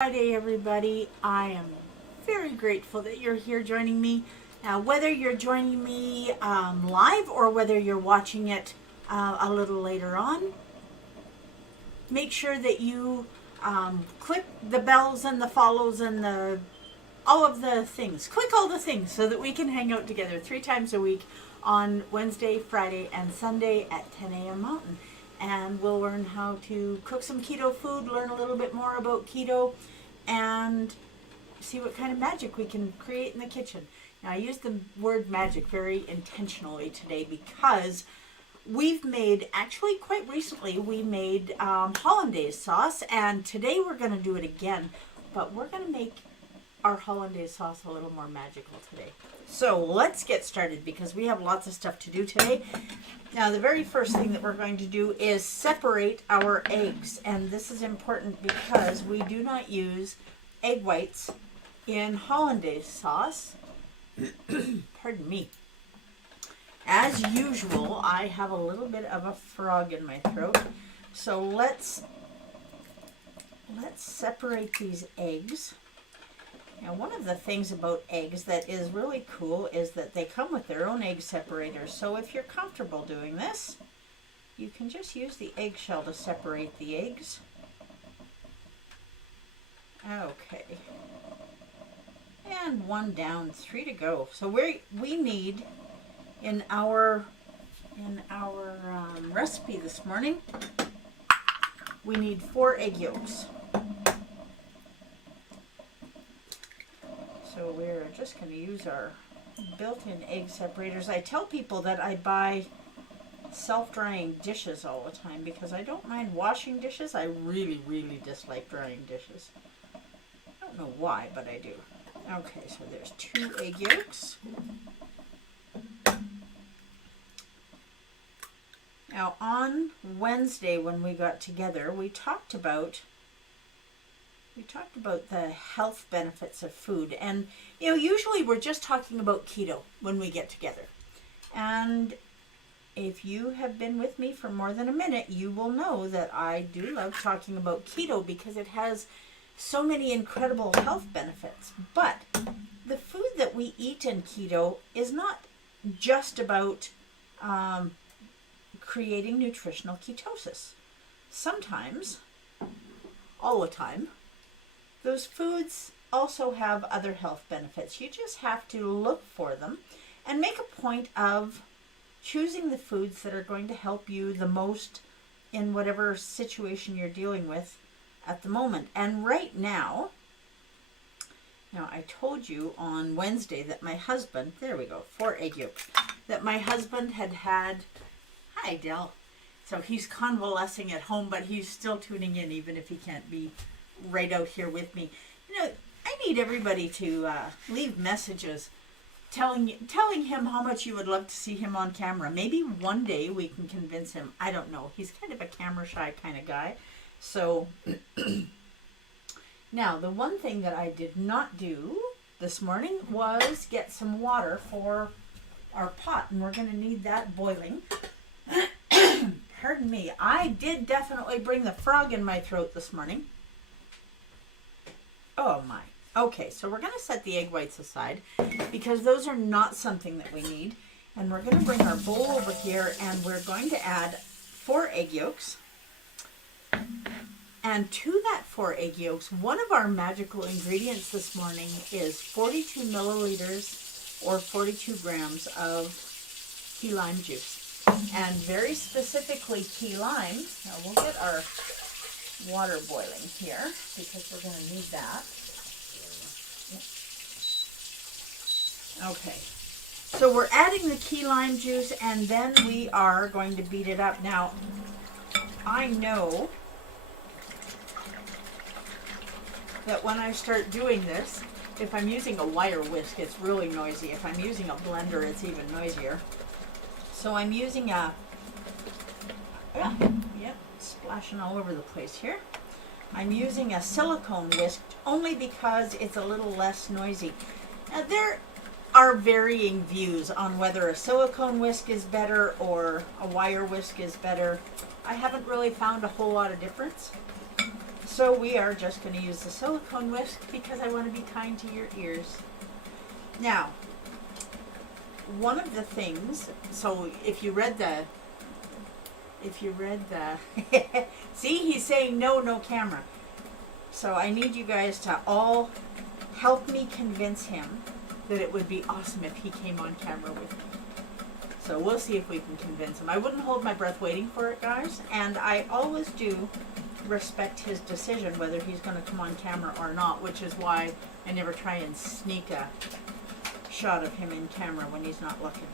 Friday, everybody. I am very grateful that you're here joining me. Now, whether you're joining me live or whether you're watching it a little later on, make sure that you click the bells and the follows and all of the things. Click all the things so that we can hang out together 3 times a week on Wednesday, Friday, and Sunday at 10 a.m. Mountain. And we'll learn how to cook some keto food, learn a little bit more about keto, and see what kind of magic we can create in the kitchen. Now, I use the word magic very intentionally today because we've made, actually quite recently, we made hollandaise sauce, and today we're going to do it again, but we're going to make our hollandaise sauce a little more magical today. So let's get started because we have lots of stuff to do today. Now, the very first thing that we're going to do is separate our eggs. And this is important because we do not use egg whites in hollandaise sauce. Pardon me. As usual, I have a little bit of a frog in my throat. So let's separate these eggs. Now, one of the things about eggs that is really cool is that they come with their own egg separators. So if you're comfortable doing this, you can just use the eggshell to separate the eggs. Okay. And 1 down, 3 to go. So we need in our recipe this morning, we need 4 egg yolks. So we're just going to use our built-in egg separators. I tell people that I buy self-drying dishes all the time because I don't mind washing dishes. I really, really dislike drying dishes. I don't know why, but I do. Okay, so there's 2 egg yolks. Now, on Wednesday when we got together, we talked about the health benefits of food. And, usually we're just talking about keto when we get together. And if you have been with me for more than a minute, you will know that I do love talking about keto because it has so many incredible health benefits. But the food that we eat in keto is not just about creating nutritional ketosis. Sometimes, all the time, those foods also have other health benefits. You just have to look for them and make a point of choosing the foods that are going to help you the most in whatever situation you're dealing with at the moment. And right now, I told you on Wednesday that my husband, there we go, 4 egg yolks, that my husband had, hi Del, so he's convalescing at home, but he's still tuning in even if he can't be right out here with me. I need everybody to leave messages telling him how much you would love to see him on camera. Maybe one day we can convince him. I don't know. He's kind of a camera shy kind of guy. So now the one thing that I did not do this morning was get some water for our pot, and we're going to need that boiling. Pardon me. I did definitely bring the frog in my throat this morning. Oh my. Okay, so we're going to set the egg whites aside because those are not something that we need. And we're going to bring our bowl over here and we're going to add 4 egg yolks. And to that 4 egg yolks, one of our magical ingredients this morning is 42 milliliters or 42 grams of key lime juice. And very specifically key lime. Now we'll get our water boiling here because we're going to need that. Okay, so we're adding the key lime juice and then we are going to beat it up. Now, I know that when I start doing this, if I'm using a wire whisk, it's really noisy. If I'm using a blender, it's even noisier. So I'm using splashing all over the place here. I'm using a silicone whisk only because it's a little less noisy. Now there are varying views on whether a silicone whisk is better or a wire whisk is better. I haven't really found a whole lot of difference. So we are just going to use the silicone whisk because I want to be kind to your ears. Now, one of the things, so if you read the, see, he's saying no camera. So I need you guys to all help me convince him that it would be awesome if he came on camera with me. So we'll see if we can convince him. I wouldn't hold my breath waiting for it, guys, and I always do respect his decision whether he's going to come on camera or not, which is why I never try and sneak a shot of him in camera when he's not looking.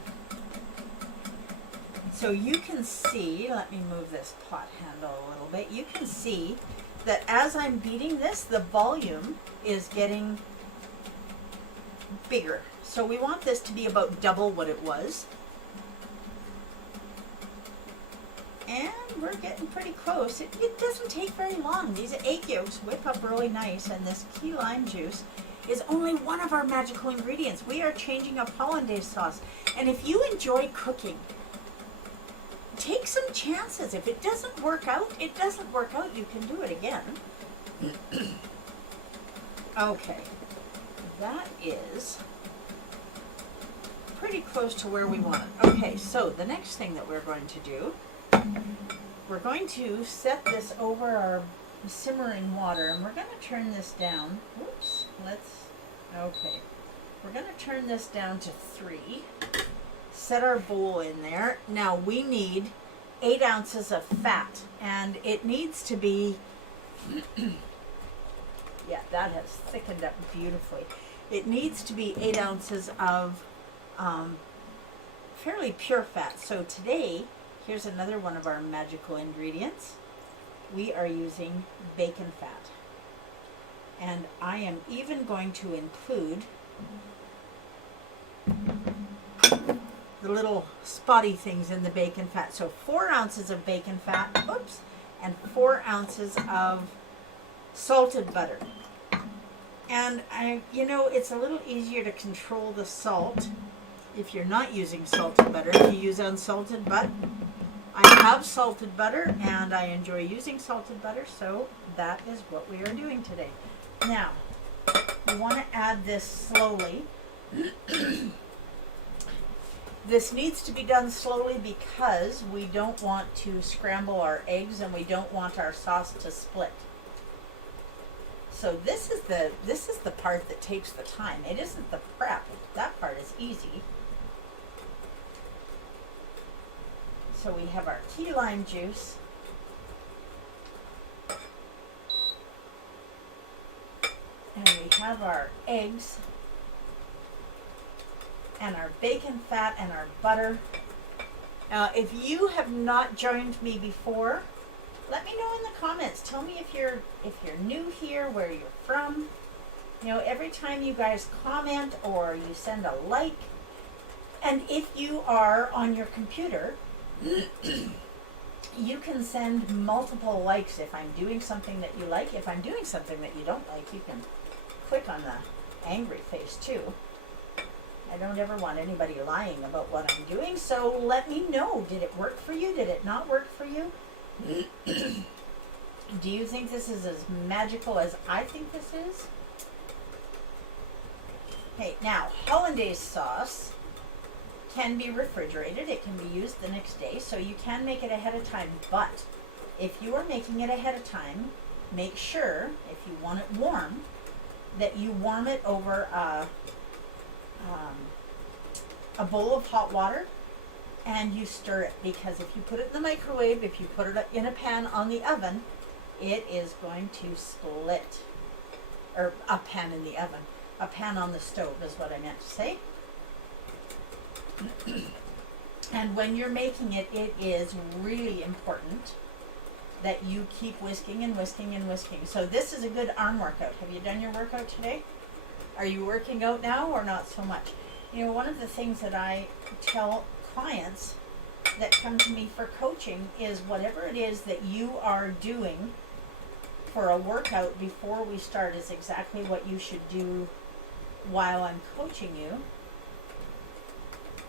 So you can see, let me move this pot handle a little bit, you can see that as I'm beating this, the volume is getting bigger. So we want this to be about double what it was. And we're getting pretty close. It doesn't take very long. These egg yolks whip up really nice, and this key lime juice is only one of our magical ingredients. We are changing up hollandaise sauce. And if you enjoy cooking, take some chances. If it doesn't work out, it doesn't work out. You can do it again. Okay. That is pretty close to where we want it. Okay, so the next thing that we're going to do, we're going to set this over our simmering water, and we're going to turn this down. Whoops, okay. We're going to turn this down to 3. Set our bowl in there. Now we need 8 ounces of fat, and it needs to be, yeah, that has thickened up beautifully. It needs to be 8 ounces of fairly pure fat. So today, here's another one of our magical ingredients. We are using bacon fat. And I am even going to include the little spotty things in the bacon fat. So 4 ounces of bacon fat, oops, and 4 ounces of salted butter. And it's a little easier to control the salt if you're not using salted butter. If you use unsalted butter, I have salted butter and I enjoy using salted butter, so that is what we are doing today. Now, we want to add this slowly. This needs to be done slowly because we don't want to scramble our eggs and we don't want our sauce to split. So this is the part that takes the time. It isn't the prep. That part is easy. So we have our key lime juice. And we have our eggs. And our bacon fat and our butter. If you have not joined me before, let me know in the comments. Tell me if you're new here, where you're from. Every time you guys comment or you send a like, and if you are on your computer, you can send multiple likes if I'm doing something that you like. If I'm doing something that you don't like, you can click on the angry face too. I don't ever want anybody lying about what I'm doing, so let me know. Did it work for you? Did it not work for you? Do you think this is as magical as I think this is? Okay, now, hollandaise sauce can be refrigerated. It can be used the next day, so you can make it ahead of time. But if you are making it ahead of time, make sure, if you want it warm, that you warm it over a bowl of hot water, and you stir it, because if you put it in the microwave, if you put it in a pan on the oven, it is going to split. Or a pan in the oven. A pan on the stove is what I meant to say. And when you're making it, it is really important that you keep whisking and whisking and whisking. So this is a good arm workout. Have you done your workout today? Are you working out now or not so much? One of the things that I tell clients that come to me for coaching is whatever it is that you are doing for a workout before we start is exactly what you should do while I'm coaching you.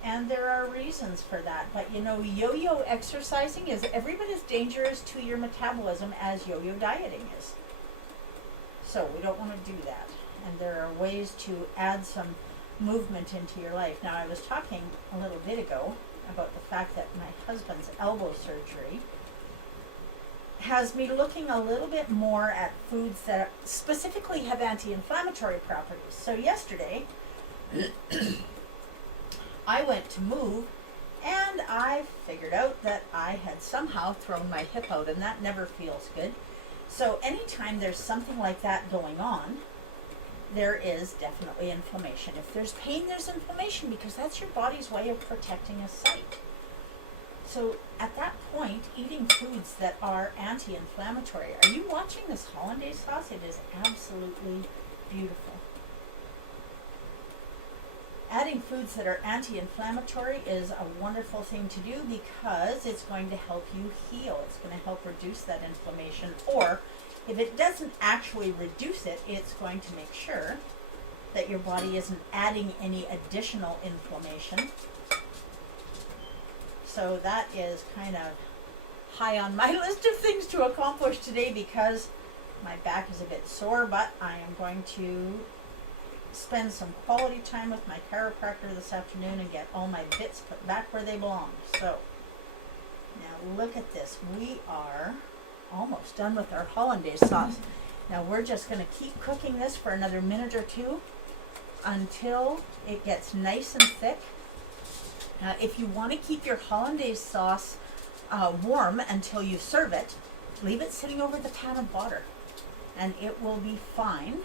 And there are reasons for that. But yo-yo exercising is every bit as dangerous to your metabolism as yo-yo dieting is. So we don't want to do that. And there are ways to add some movement into your life. Now, I was talking a little bit ago about the fact that my husband's elbow surgery has me looking a little bit more at foods that specifically have anti-inflammatory properties. So yesterday, I went to move and I figured out that I had somehow thrown my hip out, and that never feels good. So anytime there's something like that going on, there is definitely inflammation. If there's pain, there's inflammation, because that's your body's way of protecting a site. So at that point, eating foods that are anti-inflammatory. Are you watching this hollandaise sauce? It is absolutely beautiful. Adding foods that are anti-inflammatory is a wonderful thing to do, because it's going to help you heal. It's going to help reduce that inflammation, or if it doesn't actually reduce it, it's going to make sure that your body isn't adding any additional inflammation. So that is kind of high on my list of things to accomplish today, because my back is a bit sore, but I am going to spend some quality time with my chiropractor this afternoon and get all my bits put back where they belong. So now look at this. We are almost done with our hollandaise sauce. Now we're just going to keep cooking this for another minute or two until it gets nice and thick. If you want to keep your hollandaise sauce warm until you serve it, leave it sitting over the pan of water and it will be fine.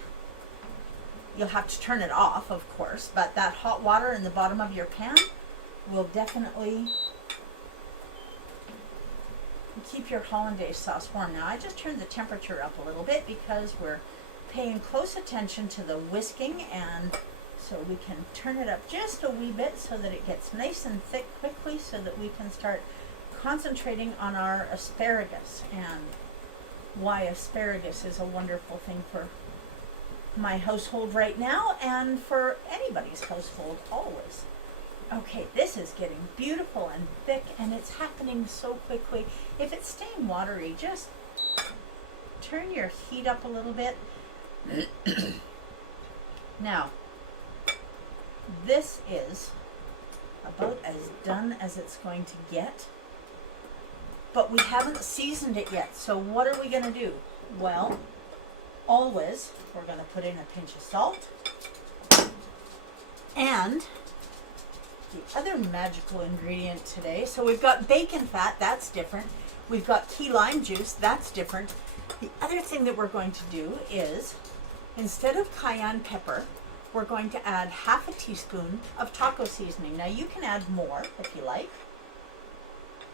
You'll have to turn it off, of course, but that hot water in the bottom of your pan will definitely keep your hollandaise sauce warm. Now, I just turned the temperature up a little bit because we're paying close attention to the whisking, and so we can turn it up just a wee bit so that it gets nice and thick quickly, so that we can start concentrating on our asparagus and why asparagus is a wonderful thing for my household right now, and for anybody's household always. Okay, this is getting beautiful and thick, and it's happening so quickly. If it's staying watery, just turn your heat up a little bit. Now, this is about as done as it's going to get, but we haven't seasoned it yet. So what are we going to do? Well, always, we're going to put in a pinch of salt. And the other magical ingredient today, so we've got bacon fat, that's different. We've got key lime juice, that's different. The other thing that we're going to do is, instead of cayenne pepper, we're going to add half a teaspoon of taco seasoning. Now you can add more if you like,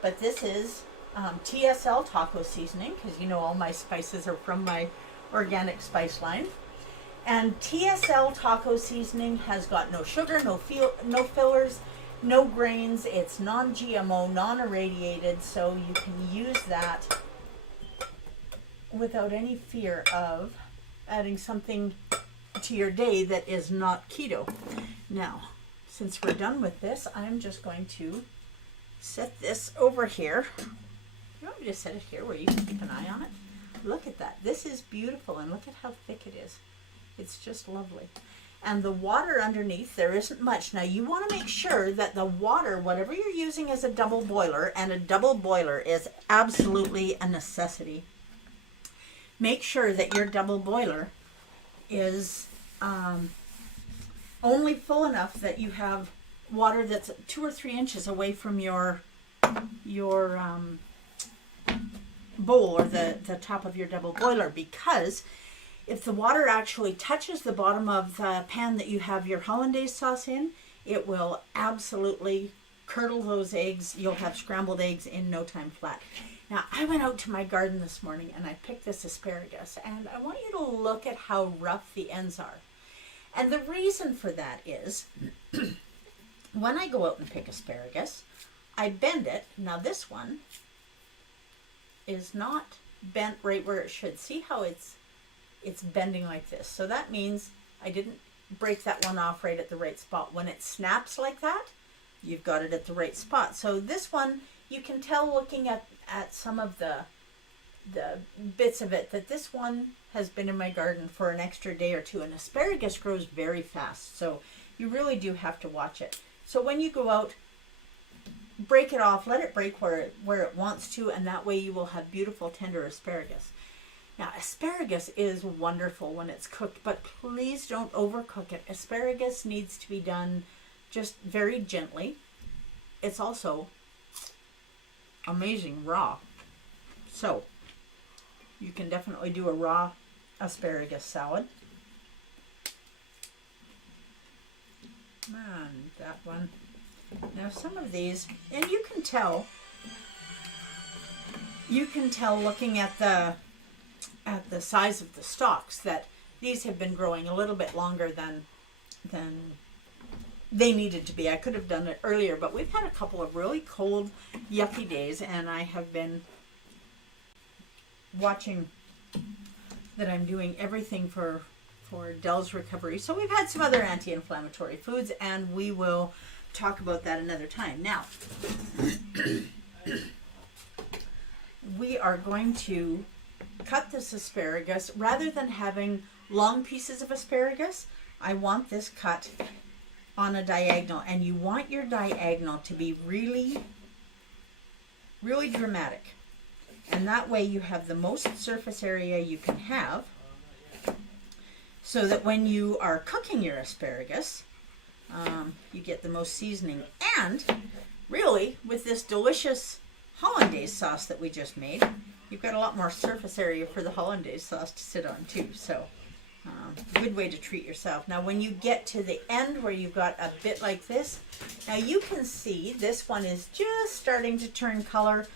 but this is TSL taco seasoning, because you know all my spices are from my organic spice line. And TSL taco seasoning has got no sugar, no fillers, no grains. It's non-GMO, non-irradiated, so you can use that without any fear of adding something to your day that is not keto. Now, since we're done with this, I'm just going to set this over here. You want me to set it here where you can keep an eye on it? Look at that. This is beautiful, and look at how thick it is. It's just lovely. And the water underneath, there isn't much. Now you want to make sure that the water, whatever you're using, is a double boiler, and a double boiler is absolutely a necessity. Make sure that your double boiler is only full enough that you have water that's 2 or 3 inches away from your bowl, or the top of your double boiler, because if the water actually touches the bottom of the pan that you have your hollandaise sauce in, it will absolutely curdle those eggs. You'll have scrambled eggs in no time flat. Now, I went out to my garden this morning and I picked this asparagus, and I want you to look at how rough the ends are. And the reason for that is when I go out and pick asparagus, I bend it. Now this one is not bent right where it should. See how it's bending like this. So that means I didn't break that one off right at the right spot. When it snaps like that, you've got it at the right spot. So this one, you can tell looking at some of the bits of it that this one has been in my garden for an extra day or two, and asparagus grows very fast, so you really do have to watch it. So when you go out, break it off, let it break where it wants to, and that way you will have beautiful tender asparagus. Now, asparagus is wonderful when it's cooked, but please don't overcook it. Asparagus needs to be done just very gently. It's also amazing raw. So, you can definitely do a raw asparagus salad. And that one. Now, some of these, and you can tell looking at the size of the stalks that these have been growing a little bit longer than they needed to be. I could have done it earlier, but we've had a couple of really cold, yucky days, and I have been watching that I'm doing everything for Dell's recovery. So we've had some other anti-inflammatory foods, and we will talk about that another time. Now, we are going to cut this asparagus. Rather than having long pieces of asparagus, I want this cut on a diagonal, and you want your diagonal to be really, really dramatic. And that way you have the most surface area you can have, so that when you are cooking your asparagus, you get the most seasoning. And really, with this delicious hollandaise sauce that we just made, you've got a lot more surface area for the hollandaise sauce to sit on too. So, good way to treat yourself. Now, when you get to the end where you've got a bit like this, now you can see this one is just starting to turn color.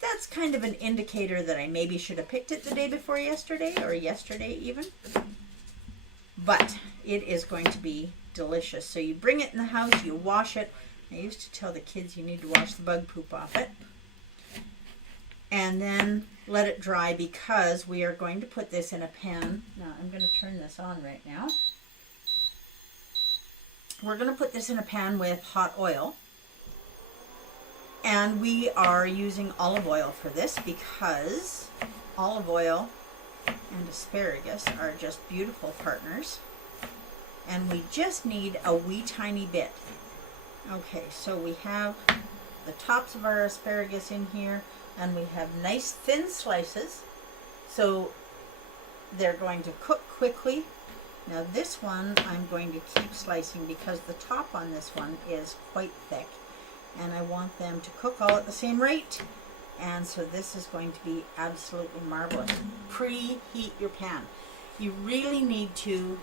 That's kind of an indicator that I maybe should have picked it the day before yesterday, or yesterday even. But it is going to be delicious. So you bring it in the house, you wash it. I used to tell the kids you need to wash the bug poop off it. And then let it dry, because we are going to put this in a pan. Now, I'm going to turn this on right now. We're going to put this in a pan with hot oil. And we are using olive oil for this, because olive oil and asparagus are just beautiful partners. And we just need a wee tiny bit. Okay, so we have the tops of our asparagus in here, and we have nice thin slices, so they're going to cook quickly. Now this one I'm going to keep slicing, because the top on this one is quite thick, and I want them to cook all at the same rate. And so this is going to be absolutely marvelous. Preheat your pan. You really need to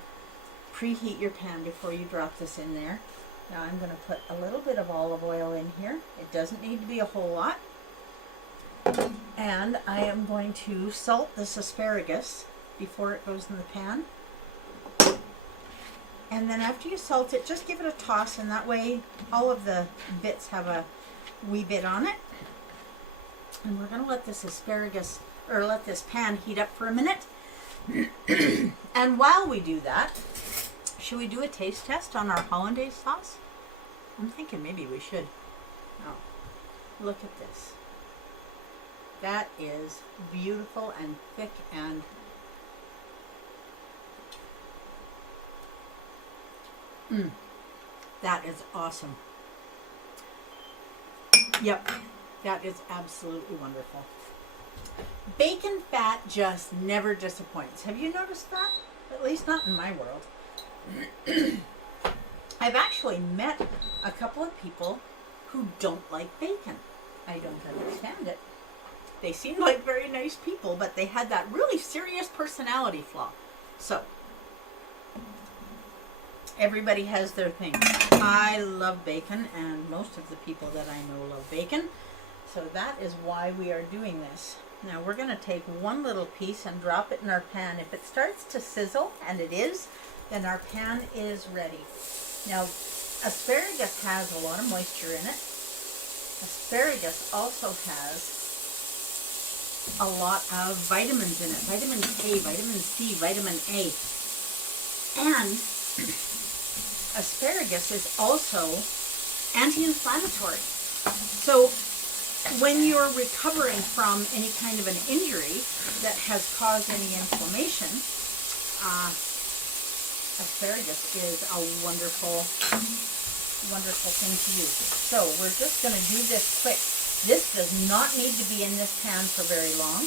preheat your pan before you drop this in there. Now I'm going to put a little bit of olive oil in here. It doesn't need to be a whole lot. And I am going to salt this asparagus before it goes in the pan. And then after you salt it, just give it a toss, and that way all of the bits have a wee bit on it. And we're going to let this asparagus, or let this pan heat up for a minute. And while we do that, should we do a taste test on our hollandaise sauce? I'm thinking maybe we should. Oh, look at this. That is beautiful and thick, and that is awesome. Yep, that is absolutely wonderful. Bacon fat just never disappoints. Have you noticed that? At least not in my world. I've actually met a couple of people who don't like bacon. I don't understand it. They seem like very nice people, but they had that really serious personality flaw. So, everybody has their thing. I love bacon, and most of the people that I know love bacon. So that is why we are doing this. Now we're going to take one little piece and drop it in our pan. If it starts to sizzle, and it is, then our pan is ready. Now, asparagus has a lot of moisture in it. Asparagus also has a lot of vitamins in it. Vitamin K, vitamin C, vitamin A. And asparagus is also anti-inflammatory. So when you're recovering from any kind of an injury that has caused any inflammation, asparagus is a wonderful thing to use. So we're just going to do this quick. This does not need to be in this pan for very long.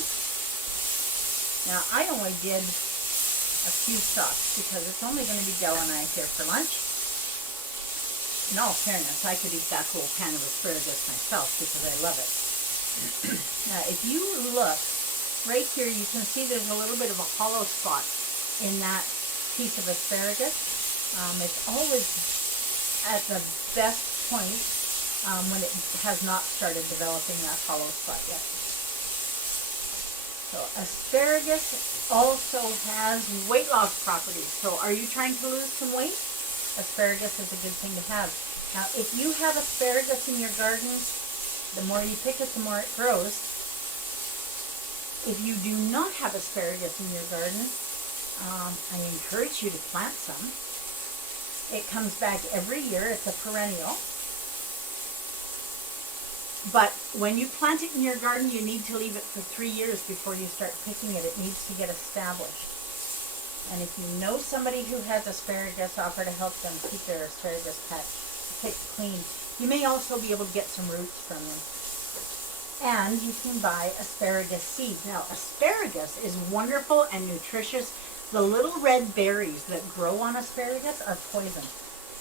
Now I only did a few stalks because it's only going to be Del and I here for lunch. In all fairness, I could eat that whole pan of asparagus myself because I love it. Now if you look right here, you can see there's a little bit of a hollow spot in that piece of asparagus. It's always at the best point when it has not started developing that hollow spot yet. So asparagus also has weight loss properties. So are you trying to lose some weight? Asparagus is a good thing to have. Now if you have asparagus in your garden, the more you pick it, the more it grows. If you do not have asparagus in your garden, I encourage you to plant some. It comes back every year. It's a perennial. But when you plant it in your garden, you need to leave it for 3 years before you start picking it. It needs to get established. And if you know somebody who has asparagus, offer to help them keep their asparagus patch picked clean. You may also be able to get some roots from them. And you can buy asparagus seeds. Now, asparagus is wonderful and nutritious. The little red berries that grow on asparagus are poison.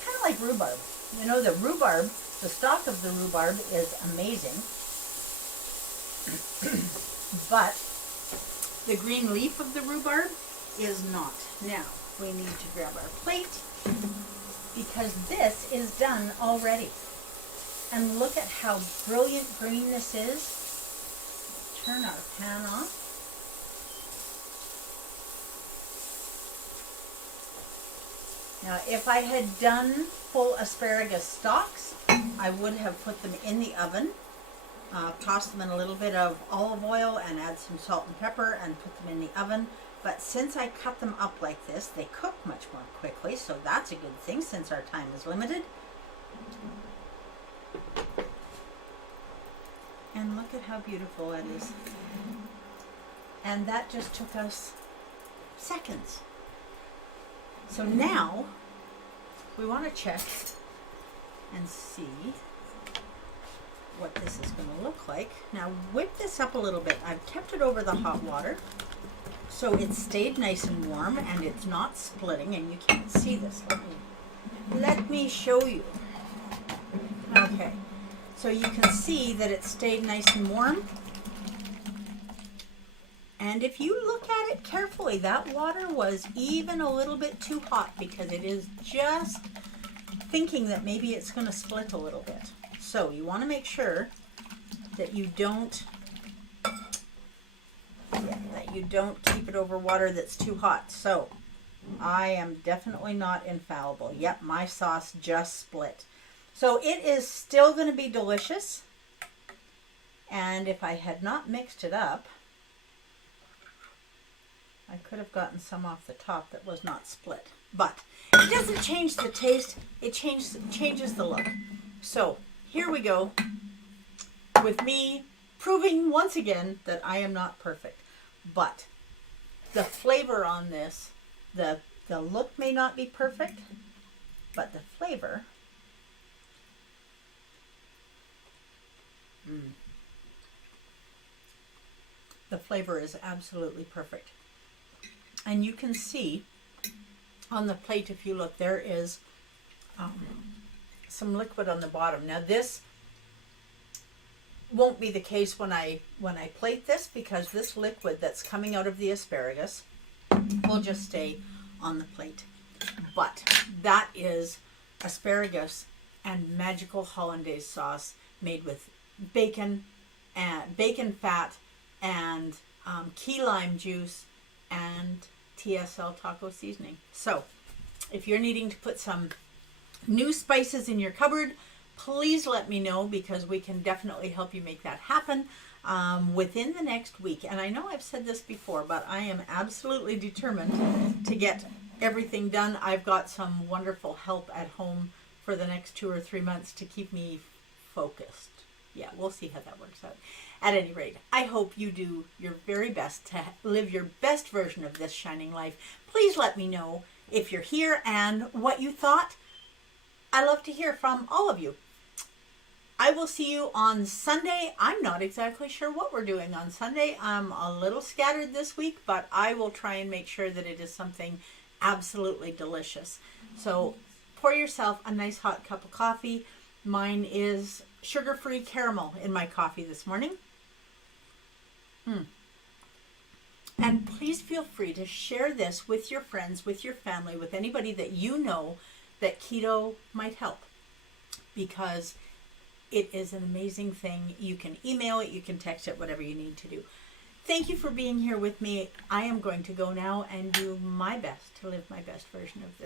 Kind of like rhubarb. You know, the rhubarb, the stalk of the rhubarb is amazing. But the green leaf of the rhubarb is not. Now, we need to grab our plate because this is done already. And look at how brilliant green this is. Turn our pan off. Now, if I had done full asparagus stalks, I would have put them in the oven, tossed them in a little bit of olive oil and add some salt and pepper and put them in the oven. But since I cut them up like this, they cook much more quickly, so that's a good thing since our time is limited. And look at how beautiful that is. And that just took us seconds. So now we want to check and see what this is going to look like. Now whip this up a little bit. I've kept it over the hot water so it stayed nice and warm and it's not splitting, and you can't see this. Let me show you. Okay, so you can see that it stayed nice and warm. And if you look at it carefully, that water was even a little bit too hot because it is just thinking that maybe it's going to split a little bit. So you want to make sure that you don't keep it over water that's too hot. So I am definitely not infallible. Yep, my sauce just split. So it is still going to be delicious. And if I had not mixed it up, I could have gotten some off the top that was not split. But it doesn't change the taste. It changes the look. So here we go with me proving once again that I am not perfect. But the flavor on this, the look may not be perfect, but the flavor, the flavor is absolutely perfect. And you can see on the plate, if you look, there is some liquid on the bottom. Now this won't be the case when I plate this, because this liquid that's coming out of the asparagus will just stay on the plate. But that is asparagus and Magical Hollandaise Sauce made with bacon fat and key lime juice and TSL taco seasoning. So if you're needing to put some new spices in your cupboard, please let me know, because we can definitely help you make that happen within the next week. And I know I've said this before, but I am absolutely determined to get everything done. I've got some wonderful help at home for the next 2 or 3 months to keep me focused. Yeah, we'll see how that works out. At any rate, I hope you do your very best to live your best version of this shining life. Please let me know if you're here and what you thought. I love to hear from all of you. I will see you on Sunday. I'm not exactly sure what we're doing on Sunday. I'm a little scattered this week, but I will try and make sure that it is something absolutely delicious. So pour yourself a nice hot cup of coffee. Mine is sugar-free caramel in my coffee this morning. And please feel free to share this with your friends, with your family, with anybody that you know that keto might help, because it is an amazing thing. You can email it, you can text it, whatever you need to do. Thank you for being here with me. I am going to go now and do my best to live my best version of this